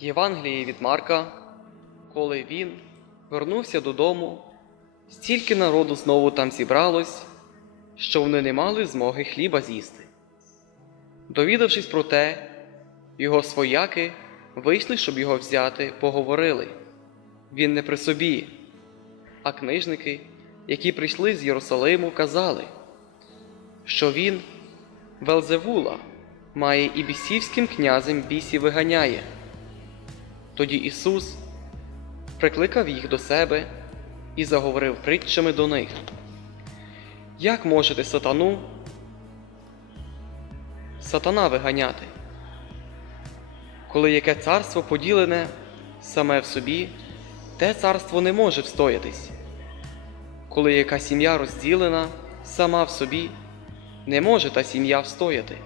Євангелії від Марка, коли він вернувся додому, стільки народу знову там зібралось, що вони не мали змоги хліба з'їсти. Довідавшись про те, його свояки вийшли, щоб його взяти, поговорили. Він не при собі, а книжники, які прийшли з Єрусалиму, казали, що він Велзевула має і бісівським князем бісі виганяє. Тоді Ісус прикликав їх до себе і заговорив притчами до них. Як можете сатану сатана виганяти? Коли яке царство поділене саме в собі, те царство не може встоятись. Коли яка сім'я розділена сама в собі, не може та сім'я встояти.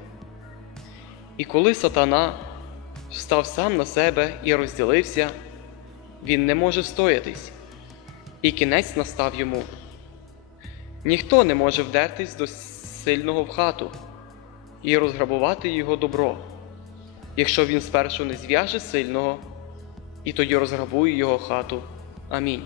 І коли сатана встав сам на себе і розділився, він не може встоятись, і кінець настав йому. Ніхто не може вдертись до сильного в хату і розграбувати його добро, якщо він спершу не зв'яже сильного і тоді розграбує його хату. Амінь.